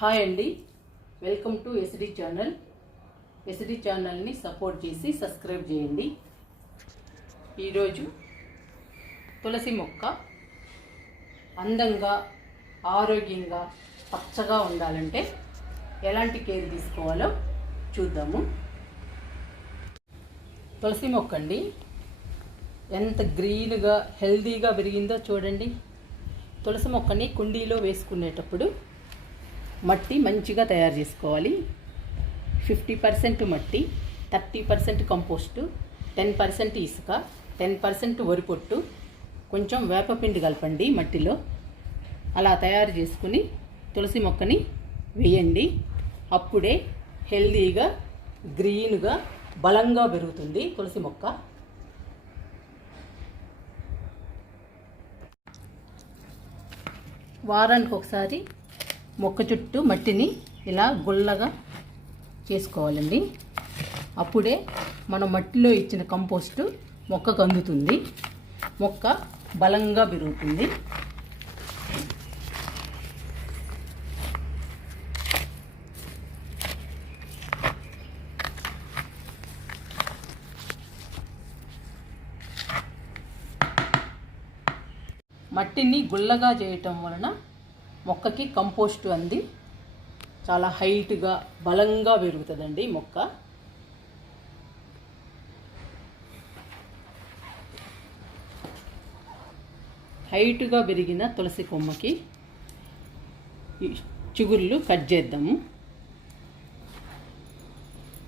Hi అండి, welcome to SD channel. SD ఛానల్ని support చేసి సబ్స్క్రైబ్ చేయండి. ఈరోజు తులసి మొక్క అందంగా, ఆరోగ్యంగా, పచ్చగా ఉండాలంటే ఎలాంటి కేర్ తీసుకోవాలో చూద్దాము. తులసి మొక్క అండి ఎంత గ్రీన్గా, హెల్దీగా పెరిగిందో చూడండి. తులసి మొక్కని కుండీలో వేసుకునేటప్పుడు మట్టి మంచిగా తయారు చేసుకోవాలి. 50% మట్టి, 30% కంపోస్టు, 10% ఇసుక, 10% వరి పొట్టు, కొంచెం వేపపిండి కలపండి మట్టిలో. అలా తయారు చేసుకుని తులసి మొక్కని వేయండి. అప్పుడే హెల్దీగా, గ్రీన్గా, బలంగా పెరుగుతుంది తులసి మొక్క. వారానికి ఒకసారి మొక్క చుట్టూ మట్టిని ఇలా గుల్లగా చేసుకోవాలండి. అప్పుడే మనం మట్టిలో ఇచ్చిన కంపోస్టు మొక్కకు అందుతుంది. మొక్క బలంగా పెరుగుతుంది. మట్టిని గుల్లగా చేయటం వలన మొక్కకి కంపోస్టు అంది చాలా హైట్గా, బలంగా పెరుగుతుందండి మొక్క. హైట్గా పెరిగిన తులసి కొమ్మకి చిగుర్లు కట్ చేద్దాము.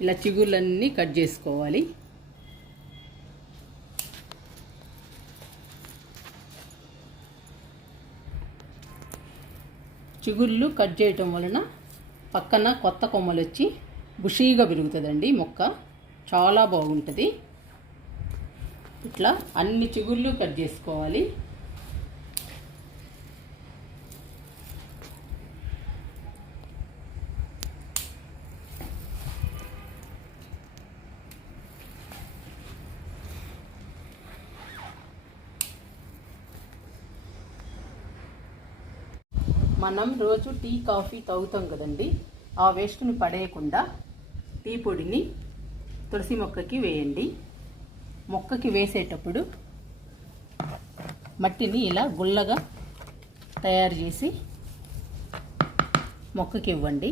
ఇలా చిగుర్లన్నీ కట్ చేసుకోవాలి. చిగుర్లు కట్ చేయటం వలన పక్కన కొత్త కొమ్మలు వచ్చి బుషీగా పెరుగుతుందండి మొక్క. చాలా బాగుంటుంది. ఇట్లా అన్ని చిగుర్లు కట్ చేసుకోవాలి. మనం రోజు టీ, కాఫీ తాగుతాం కదండి. ఆ వేస్ట్ని పడేయకుండా టీ పొడిని తులసి మొక్కకి వేయండి. మొక్కకి వేసేటప్పుడు మట్టిని ఇలా గుల్లగా తయారు చేసి మొక్కకి ఇవ్వండి.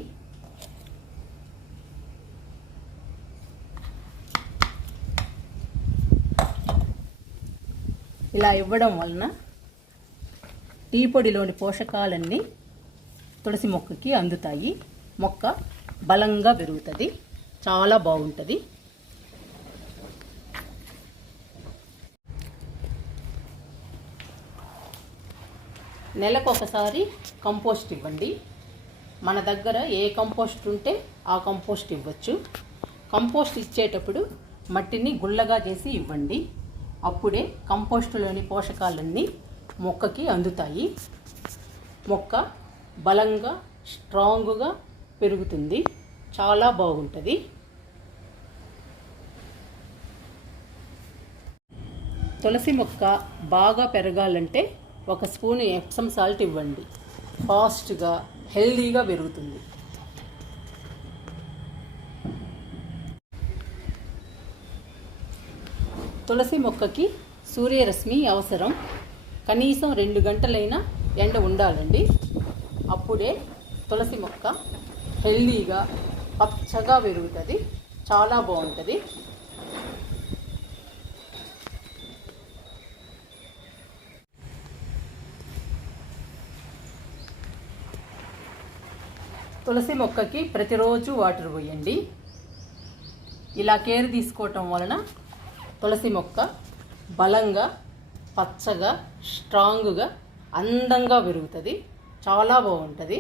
ఇలా ఇవ్వడం వలన టీ పొడిలోని పోషకాలన్నీ తులసి మొక్కకి అందుతాయి. మొక్క బలంగా పెరుగుతుంది. చాలా బాగుంటుంది. నెలకు ఒకసారి కంపోస్ట్ ఇవ్వండి. మన దగ్గర ఏ కంపోస్ట్ ఉంటే ఆ కంపోస్ట్ ఇవ్వచ్చు. కంపోస్ట్ ఇచ్చేటప్పుడు మట్టిని గుల్లగా చేసి ఇవ్వండి. అప్పుడే కంపోస్టులోని పోషకాలన్నీ మొక్కకి అందుతాయి. మొక్క బలంగా, స్ట్రాంగ్గా పెరుగుతుంది. చాలా బాగుంటుంది. తులసి మొక్క బాగా పెరగాలంటే 1 స్పూన్ ఎప్సమ్ సాల్ట్ ఇవ్వండి. ఫాస్ట్గా, హెల్దీగా పెరుగుతుంది. తులసి మొక్కకి సూర్యరశ్మి అవసరం. కనీసం 2 గంటలైనా ఎండ ఉండాలండి. అప్పుడే తులసి మొక్క హెల్దీగా, పచ్చగా పెరుగుతుంది. చాలా బాగుంటుంది. తులసి మొక్కకి ప్రతిరోజు వాటర్ పోయండి. ఇలా కేర్ తీసుకోవటం వలన తులసి మొక్క బలంగా, పచ్చగా, స్ట్రాంగ్గా, అందంగా పెరుగుతుంది. చాలా బాగుంటుంది.